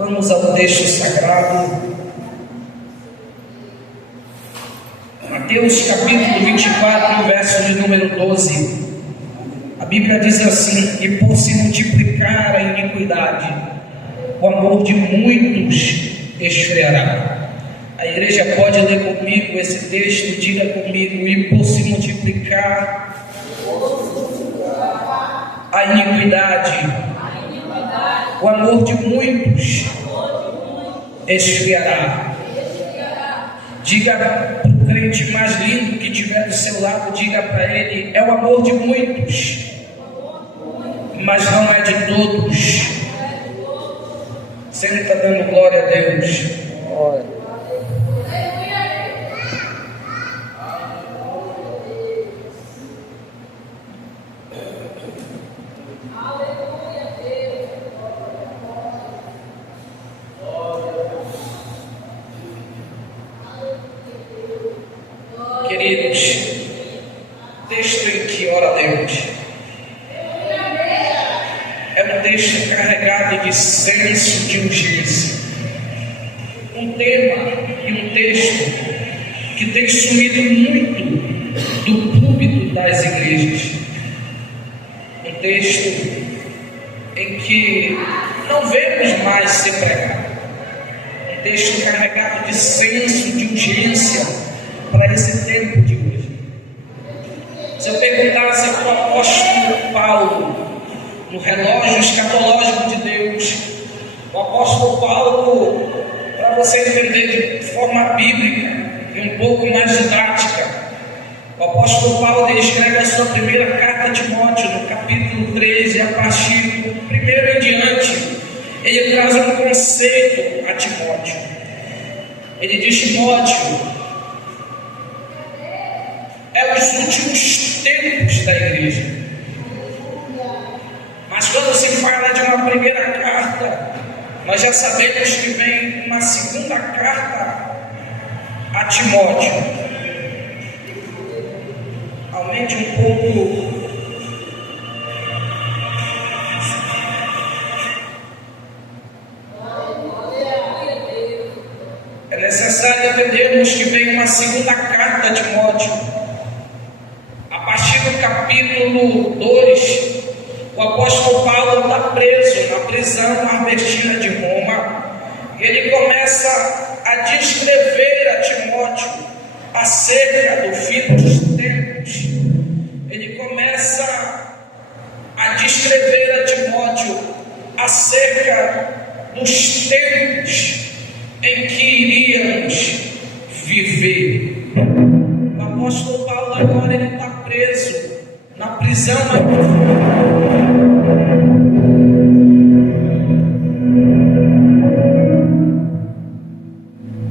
Vamos ao texto sagrado. Mateus capítulo 24, verso de número 12. A Bíblia diz assim: e por se multiplicar a iniquidade, o amor de muitos esfriará. A igreja pode ler comigo esse texto? Diga comigo: e por se multiplicar a iniquidade, o amor de muitos esfriará. Diga para o crente mais lindo que estiver do seu lado, diga para ele: é o amor de muitos, mas não é de todos. Você não está dando glória a Deus? Queridos, texto em que ora Deus é um texto carregado de senso de urgência, um tema e um texto que tem sumido muito do púlpito das igrejas, um texto em que não vemos mais ser pregado, um texto carregado de senso de urgência para esse tempo de hoje. Se eu perguntasse para o apóstolo Paulo, no relógio escatológico de Deus, o apóstolo Paulo, para você entender de forma bíblica e um pouco mais didática, o apóstolo Paulo ele escreve a sua primeira carta a Timóteo, no capítulo 13, a partir do primeiro em diante, ele traz um conceito a Timóteo. Ele diz: Timóteo, é os últimos tempos da igreja. Mas quando se fala de uma primeira carta, nós já sabemos que vem uma segunda carta a Timóteo. Aumente um pouco. É necessário entendermos que vem uma segunda carta a Timóteo. A partir do capítulo 2, o apóstolo Paulo está preso na prisão nordestina de Roma. E ele começa a descrever a Timóteo acerca do fim dos tempos. Ele começa a descrever a Timóteo acerca dos tempos em que iríamos viver. O apóstolo Paulo agora ele está preso na prisão.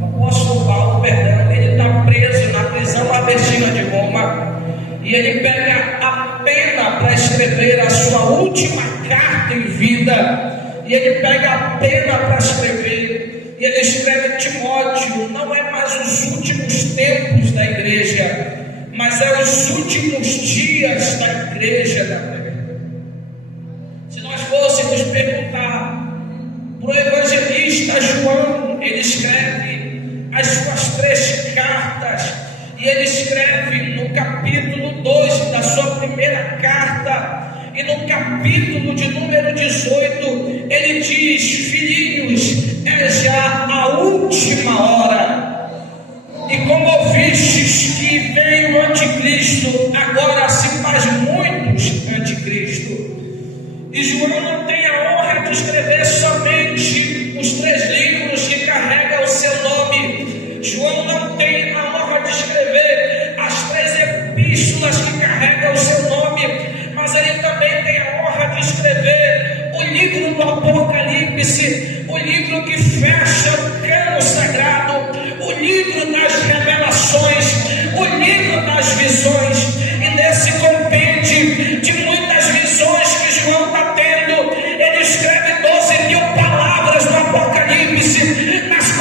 O apóstolo Paulo, ele está preso na prisão nordestina de Roma, e ele pega a pena para escrever a sua última carta em vida, e ele pega a pena para escrever, e ele escreve: Timóteo, não é mais os últimos tempos da igreja, mas é os últimos dias da igreja da terra. Se nós fôssemos perguntar para o evangelista João, ele escreve as suas 3 cartas, e ele escreve no capítulo 2 da sua primeira carta, e no capítulo de número 18, ele diz: filhinhos, é já a última hora. E como ouvistes que vem o anticristo, agora se faz muitos anticristo. E João não tem a honra de escrever somente os 3 livros que carregam o seu nome. João não tem a honra de escrever as 3 epístolas que carregam o seu nome, mas ele também tem a honra de escrever o livro do Apocalipse, o livro que fecha o cano sagrado, o livro das revelações, o livro das visões. E nesse compêndio de muitas visões que João está tendo, ele escreve 12.000 palavras no Apocalipse, nos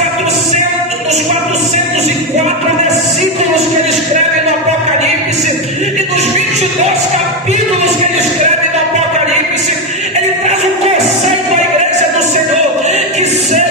404 versículos que ele escreve no Apocalipse, e nos 22 capítulos que ele escreve no Apocalipse. Ele traz um conceito à igreja do Senhor, que seja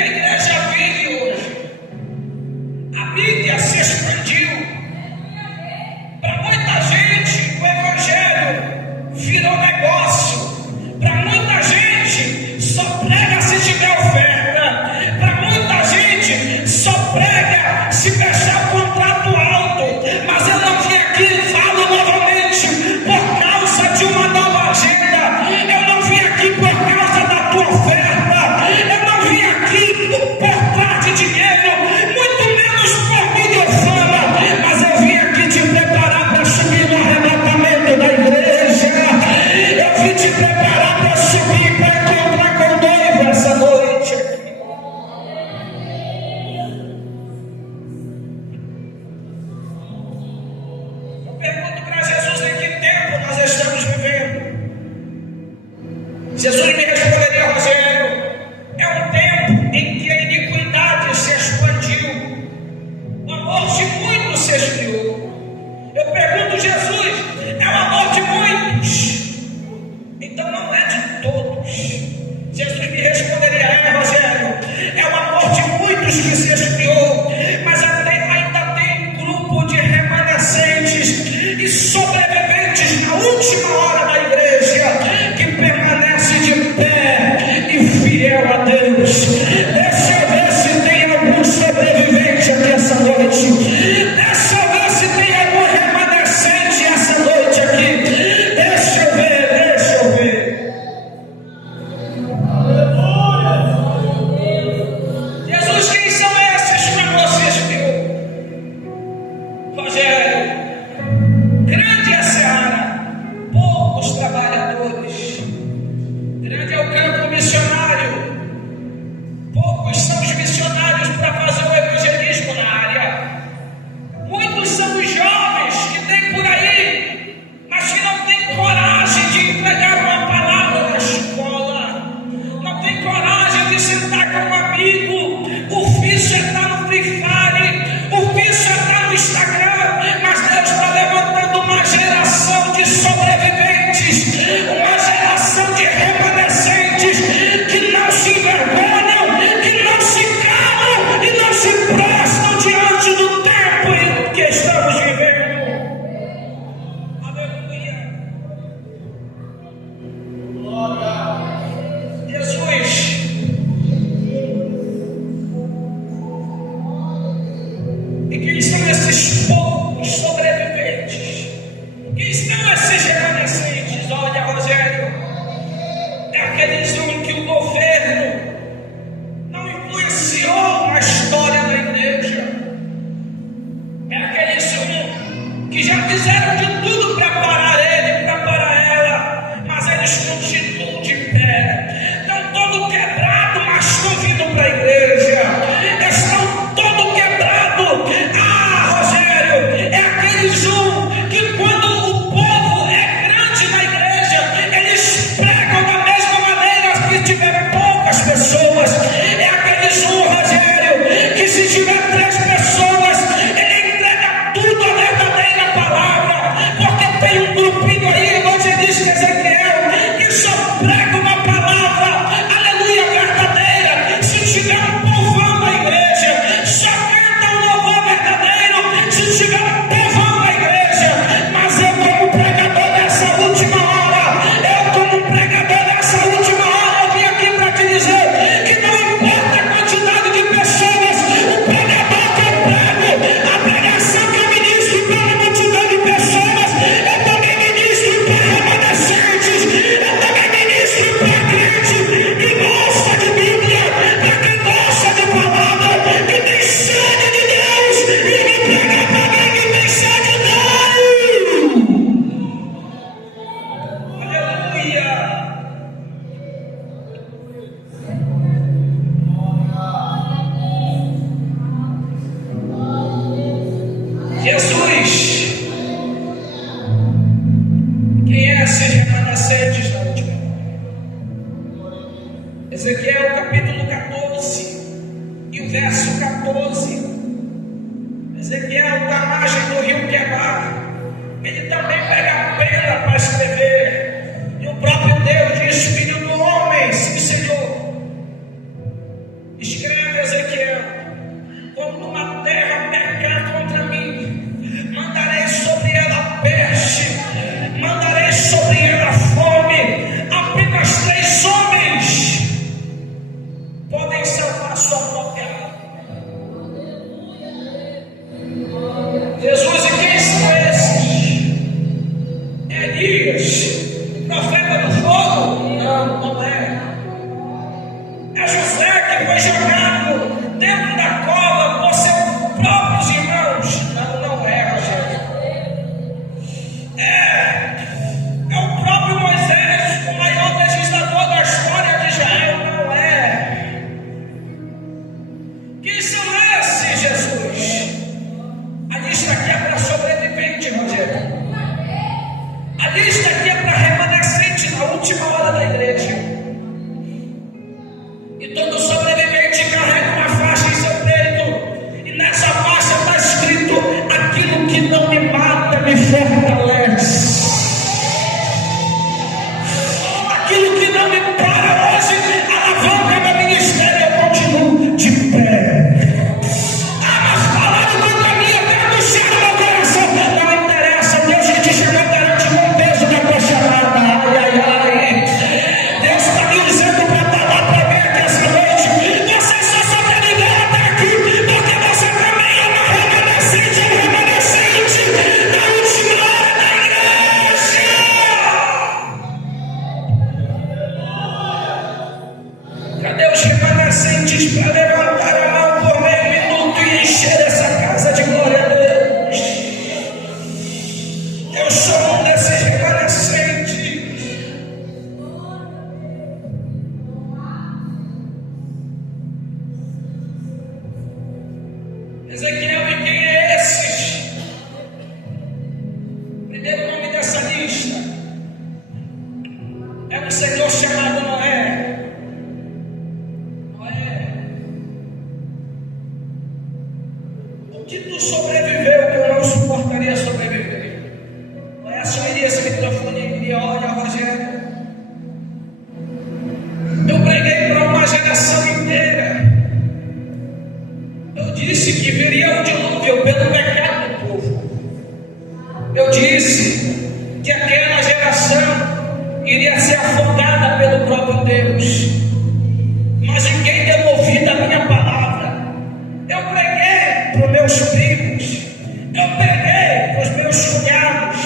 que a igreja vive hoje. A mídia se expandiu. Para muita gente, o evangelho virou negócio. Para muita gente, só prega se tiver oferta. Para muita gente, só prega se fechar o contrato alto. Mas eu não vim aqui, falo novamente, por causa de uma nova agenda. Eu não vim aqui por causa da tua oferta. Eu não vim aqui por trás de dinheiro, muito menos por mídia ou fama. Mas eu vim aqui te preparar para subir no arrebatamento da igreja. Eu vim te preparar para subir, para encontrar com o noivo essa noite. Eu pergunto para Jesus em que tempo nós estamos vivendo. Jesus me responderia, Rogério, é um tempo em que a iniquidade se expandiu, o amor de muitos se esfriou. Eu pergunto, Jesus, é o amor de muitos? Então não é de todos. Jesus me responderia, Rogério, é o amor de muitos que se esfriou, mas ainda tem um grupo de remanescentes e sobreviventes na última hora da igreja, que permanece de pé e fiel a Deus. Deixa eu ver se tem algum sobrevivente aqui essa noite. Deixa eu ver se tem algum remanescente essa noite aqui. Deixa eu ver, deixa eu ver. Jesus, quem são esses para vocês, Senhor? Rogério, grande é a seara, poucos trabalhadores. Grande é o campo missionário, poucos são os missionários para fazer o evangelismo na área. Muitos são os jovens que tem por aí, mas que não têm coragem de entregar uma palavra na escola, não tem coragem de sentar com um amigo. O vício está no Free Fire, o vício está no Instagram, mas Deus está levantando uma geração de sobreviventes, uma geração de remanescentes que não se envergonham, que não se calam e não se prostam diante do tempo em que estamos vivendo. Aleluia. Jesus, e quem são esses poucos sobreviventes? Quem são esses remanescentes? Olha, Rogério, é aqueles que o governo não influenciou na história da igreja. É aqueles que já fizeram de tudo para parar ele, para parar ela, mas eles continuam de pé. Estão todo quebrado, mas estão vindo para a igreja. Estão todo quebrado. Ah, Rogério, é aqueles que quando o povo é grande na igreja, eles pregam da mesma maneira que tiver poucas pessoas. É aqueles Rogério, que se tiver 3 pessoas, ele entrega tudo a verdadeira palavra, porque tem um grupinho aí, onde diz que Ezequiel, que só prega uma palavra, aleluia, verdadeira. Se tiver um povão na igreja, só canta um louvor verdadeiro. Se tiver um povão na igreja, mas eu como pregador dessa última hora, eu vim aqui para te dizer que não importa a quantidade de pessoas, o pregador que eu prego, a pregação que eu ministro para uma multidão de pessoas, eu também ministro para remanescentes, eu também ministro para crente que gosta de Bíblia, para quem gosta de palavra, que tem sede de Deus, e que prega para alguém que tem sede de Deus. Aleluia. Jesus, quem é esses remanescentes na última hora? Ezequiel capítulo 14 e o verso 14. Ezequiel, da margem do rio Quebar, ele também pega a pena para escrever. E o próprio Deus diz: filho do homem, sim, Senhor, Escreve, Ezequiel: quando uma terra pecar contra mim, mandarei sobre ela peste, mandarei sobre ela fome. Apenas 3 homens podem salvar sua própria alma. Jesus, e quem são esses? Elias, profeta do fogo? Não, não é. É José, que foi jogado dentro da cova por seus próprios irmãos? Não, não é, Rogério. É o próprio Moisés, o maior legislador da história de Israel? Não é. Quem são esses, Jesus? A lista aqui é para sobrevivente, Rogério. A lista aqui é para remanescente na última hora da igreja. E todo sobrevivente carrega uma faixa em seu peito. E nessa faixa está escrito: aquilo que não me mata me fortalece. Aquilo que não me para hoje alavanca meu ministério. Eu continuo de pé. Mas falaram contra mim, eu quero deixar no meu coração. Não interessa, Deus que te chamou garante o bom peso da tua chamada. Ai, ai, ai. Deus está me dizendo para estar lá para ver aqui essa noite. Você só sobreviveu até aqui porque você também é uma remanescente da última hora da igreja. Cadê os remanescentes para levantar a mão por meio minuto e encher essa casa de glória a Deus? Eu sou um desses remanescentes. Ezequiel, e quem é esses? Primeiro nome dessa lista é um senhor chamado Noé. Noé, o que tu sobreviveu que eu não suportaria sobreviver? Noé assumiria esse microfone e diria: olha, Rogério, eu preguei para uma geração inteira. Eu disse que viria o dilúvio pelo pecado do povo. Eu disse que aquela geração iria ser afogada pelo próprio Deus. Mas ninguém deu ouvido à minha palavra. Eu preguei para os meus primos, eu preguei para os meus cunhados,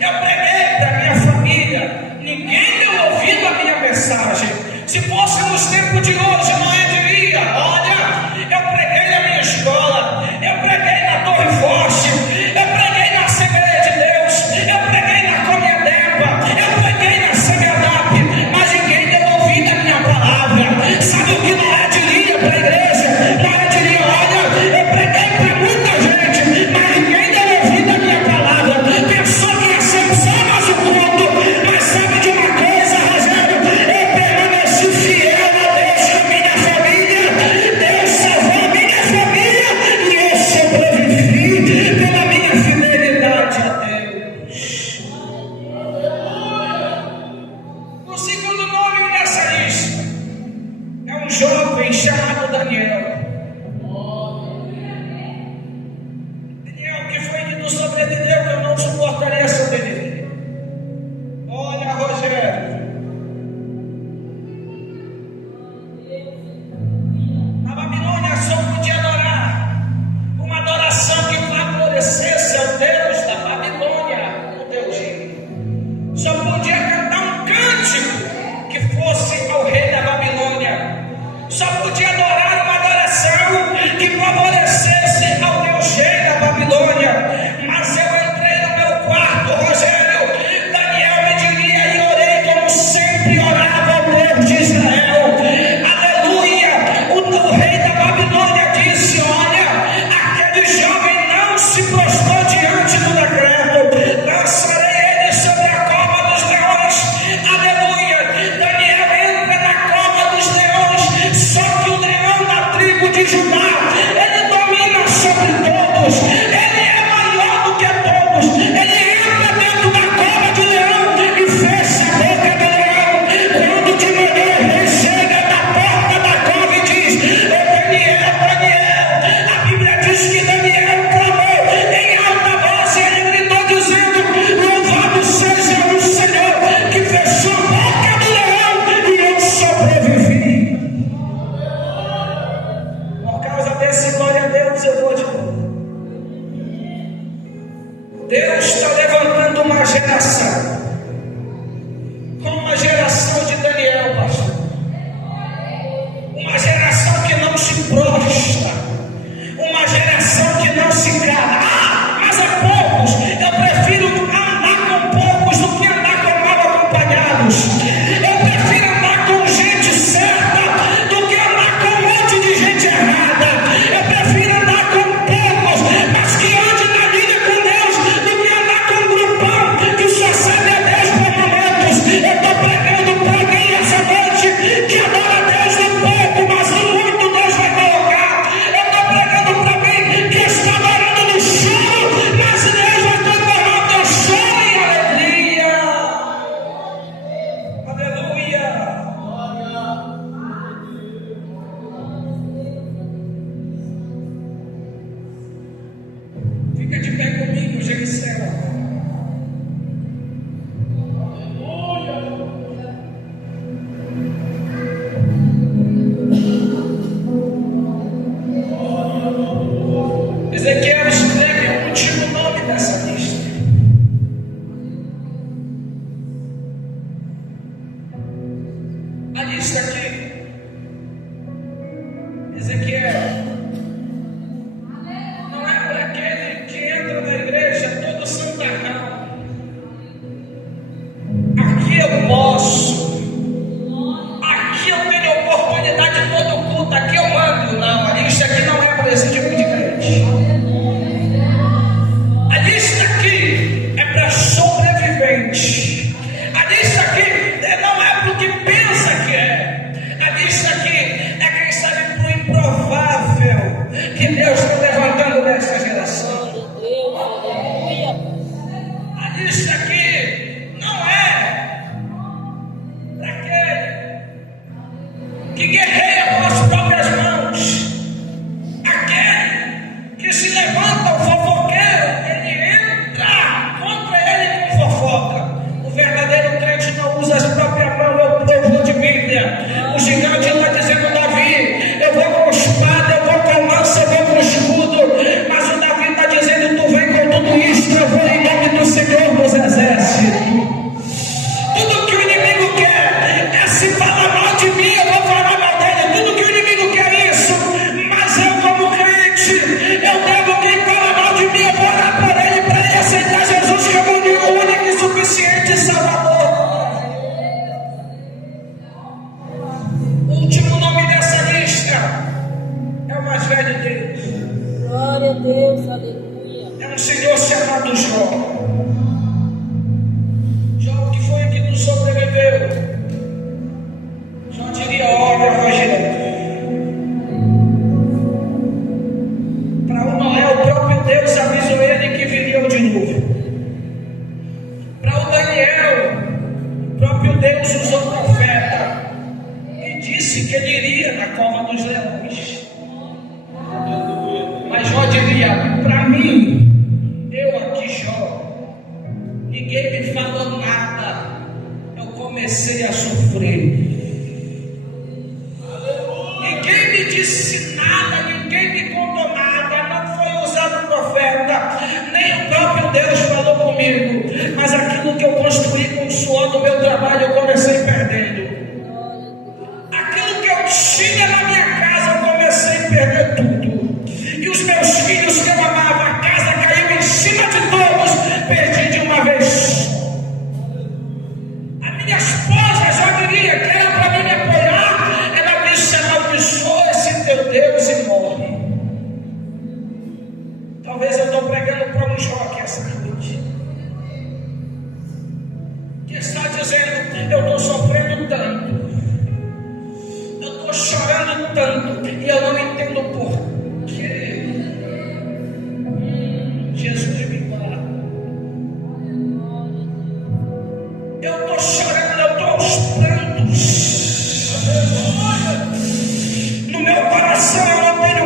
eu preguei para a minha família. Ninguém deu ouvido à minha mensagem. Se fosse nos tempos de hoje, Noé diria: olha, eu preguei na minha escola, eu preguei na Torre Forte, eu preguei na Assembleia de Deus, eu preguei na Comiadepa, eu preguei na Semeadap, mas ninguém deu ouvido à minha palavra. Sabe o que Noé diria para a igreja? Noé diria: olha, eu preguei para muita gente, mas ninguém deu ouvido à minha palavra. Pensou que ia ser só mais um ponto, mas sabe de uma coisa, Rogério? Eu permaneci fiel a Deus com a minha família. Deus salvou a minha família e eu sobrevivi pela minha fidelidade a Deus. O segundo nome dessa lista é um jovem chamado Daniel. Daniel, que foi que tu sobreviveu que eu não suportaria sobreviver? Olha, Rogério, na Babilônia só podia adorar uma adoração que favorecesse ao Deus da Babilônia, o Deus Gênio. Só podia cantar um cântico que fosse ao rei da Babilônia. Só podia adorar uma adoração que favorecesse ao Deus rei da Babilônia. Mas eu entrei no meu quarto, Rogério. Daniel me diria e orei como sempre orava ao Deus de Israel. Aleluia! O rei da Babilônia disse: olha, aquele jovem não se prostrou diante do decreto. Lançarei ele sobre a cova dos leões. Aleluia! Daniel entra na cova dos leões. Só que o leão da tribo de Judá, ele domina sobre todos. Ele é maior do que todos. Ele entra dentro da cova do leão e fecha a boca do leão. Quando de manhã ele chega na porta da cova e diz: eu mas eu vou de novo. Deus está levantando uma geração, como a geração de Daniel, pastor. Uma geração que não se prostra, uma geração que não se cala. Mas é poucos. Eu prefiro andar com poucos do que andar com mal acompanhados. Eu prefiro andar com gente certa do que andar com um monte de gente errada. Eu prefiro andar com poucos, mas que ande na linha com Deus, do que andar com um grupão que só serve a Deus por momentos. Eu estou pregando para alguém essa noite que adora a Deus no pouco, mas no muito Deus vai colocar. Eu estou pregando para alguém que está adorando no choro, mas Deus vai transformar teu choro em alegria. Aleluia. Fica de pé comigo, Genicela. Ezequiel escreve o último nome dessa lista. A lista aqui, Ezequiel, não é para aquele que entra na igreja todo santarrão. Aqui eu posso, aqui eu tenho oportunidade de todo culto, aqui eu mando. Não, a lista aqui não é para esse tipo de crente. A lista aqui é para sobrevivente. A lista aqui não é para o que pensa que é. A lista aqui é quem sabe para o improvável que Deus está levantando nessa geração. A lista aqui não é para aquele que guerreia com as próprias mãos. Aquele que se levanta o fofoqueiro, ele entra contra ele com fofoca. O verdadeiro crente não usa as próprias mãos. Eu vou de Bíblia. O gigante está dizendo: Davi, eu vou com espada, eu vou com lança, eu vou com escudo. Mas o Davi está dizendo: tu vem com tudo isso, eu vou em nome do Senhor dos Exércitos. Tudo que o inimigo quer é se falar mal de mim, eu vou falar mal dele. Tudo que o inimigo quer é isso. Mas eu, como crente, eu devo, quem fala mal de mim, eu vou orar por ele, para ele aceitar Jesus como o único e suficiente Salvador. O último nome dessa lista é o mais velho deles. Glória a Deus, aleluia. É um senhor chamado Jó. Jó, que foi o que nos sobreviveu. Jó diria: olha, Rogério, para o Noé, o próprio Deus avisou ele que viria o dilúvio. Para o Daniel, o próprio Deus usou profeta e disse que ele iria na cova dos leões. Mas Jó diria: para mim, eu aqui, Jó, ninguém me falou nada, eu comecei a sofrer. Ninguém me disse nada, ninguém me contou nada, não foi usado profeta, nem o próprio Deus falou comigo. Mas aquilo que eu construí com o suor do meu trabalho, eu comecei perdendo. Aquilo que eu tinha na minha casa, eu comecei a perder tudo. E os meus filhos que eu amava, a casa caiu em cima de todos, perdi de uma vez só. A minha esposa já diria que era para mim me apoiar, ela disse: amaldiçoa esse teu Deus e morre. Talvez eu estou pregando para um Jó aqui essa noite, que está dizendo: eu estou sofrendo tanto, eu estou chorando tanto, e eu não entendo por quê. Jesus me guarda. Eu estou chorando, eu estou aos prantos. No meu coração eu não tenho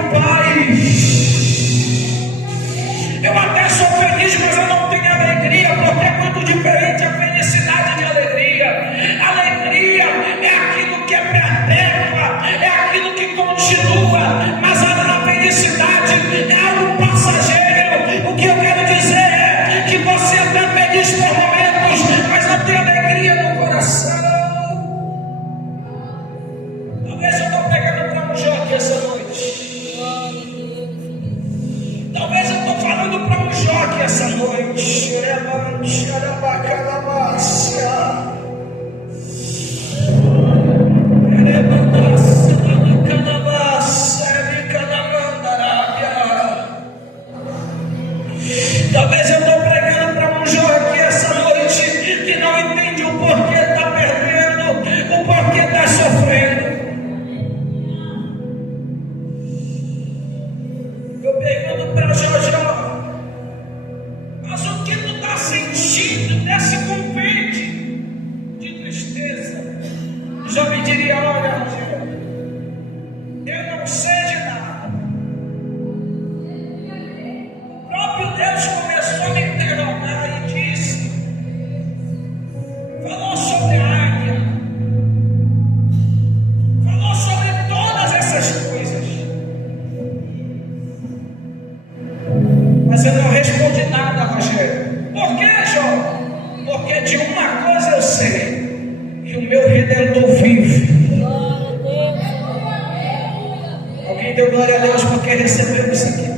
Quem deu glória a Deus porque recebeu isso aqui?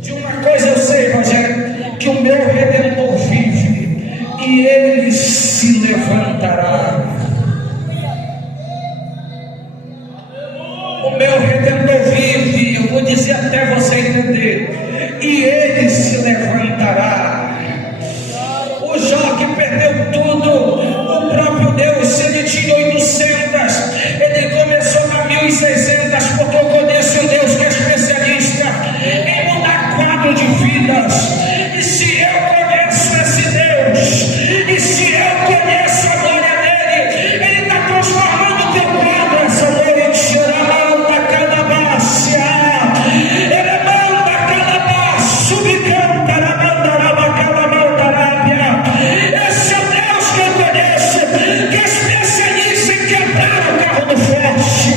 De uma coisa eu sei, Rogério, que o meu Redentor vive e ele se levantará. O meu Redentor vive, eu vou dizer até você entender, e ele se levantará. O Jó que perdeu tudo, o próprio Deus, se ele tinha 800, ele começou na 1600, porque eu conheço um Deus que é especialista em mudar quadro de vidas. E se eu conheço esse Deus, e se eu conheço a glória dele, ele está transformando o teu quadro essa noite. Ele manda calabácia, ele manda calabácia, subcanta, esse é o Deus que eu conheço, que é especialista em quebrar o carro do forte.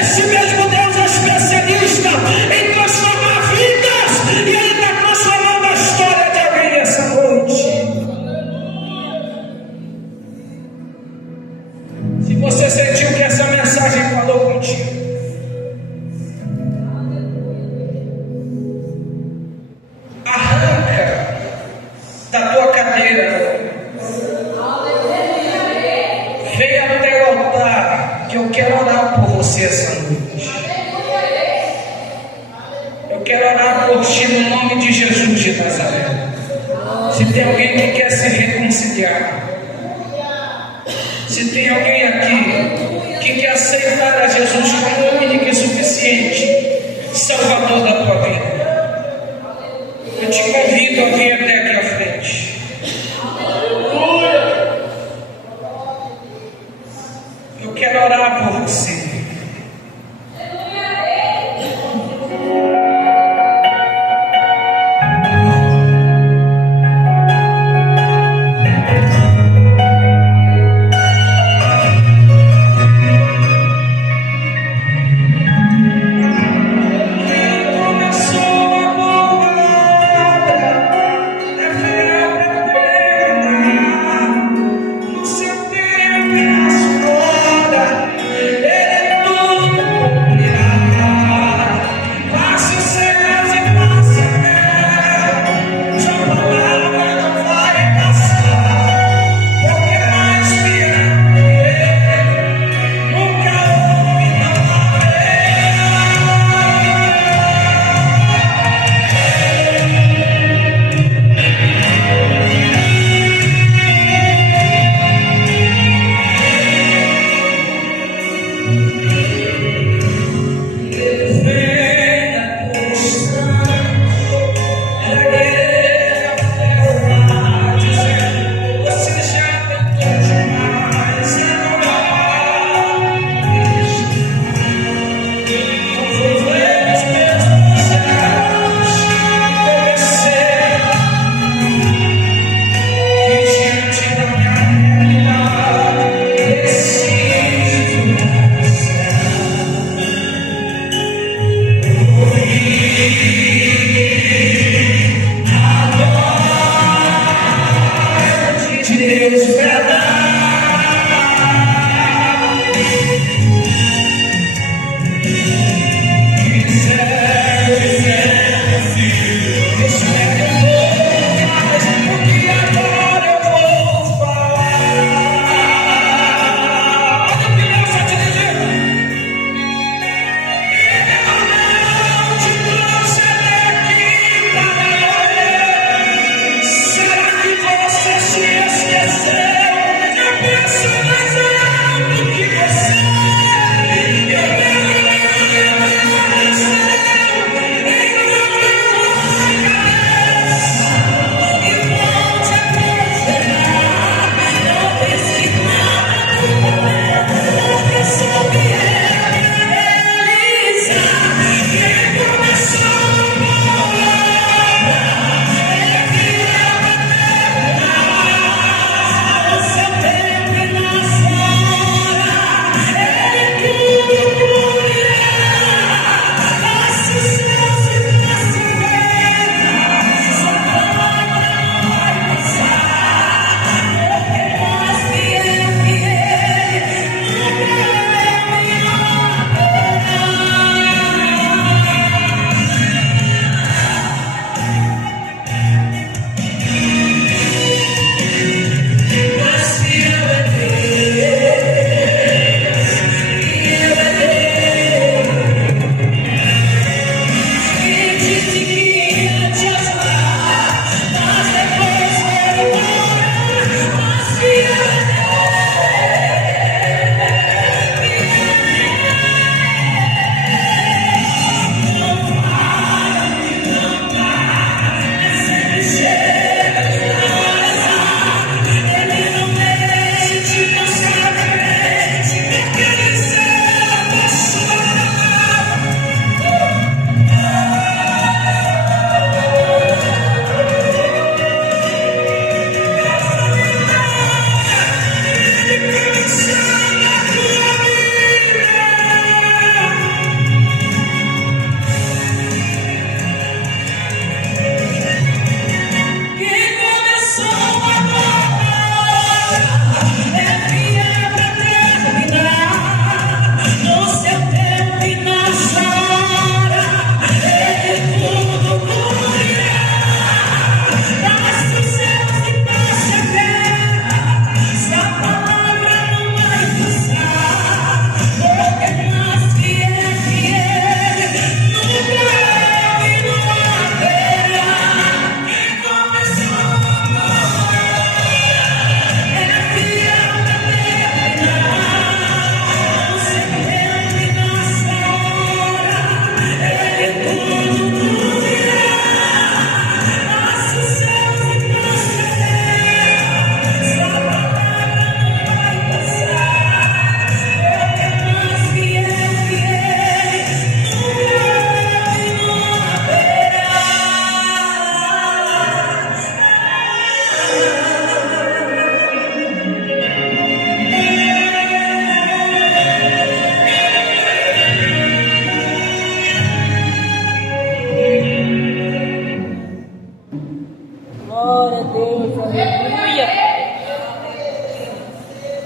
Esse mesmo Deus é especialista em transformar vidas, e ele está transformando a história de alguém essa noite. Se você sentiu que essa mensagem falou contigo, arranca da tua cadeira, vem até o altar, que eu quero orar por você essa noite. Eu quero orar por ti no nome de Jesus de Nazaré. Se tem alguém que quer se reconciliar, se tem alguém aqui que quer aceitar a Jesus como o único e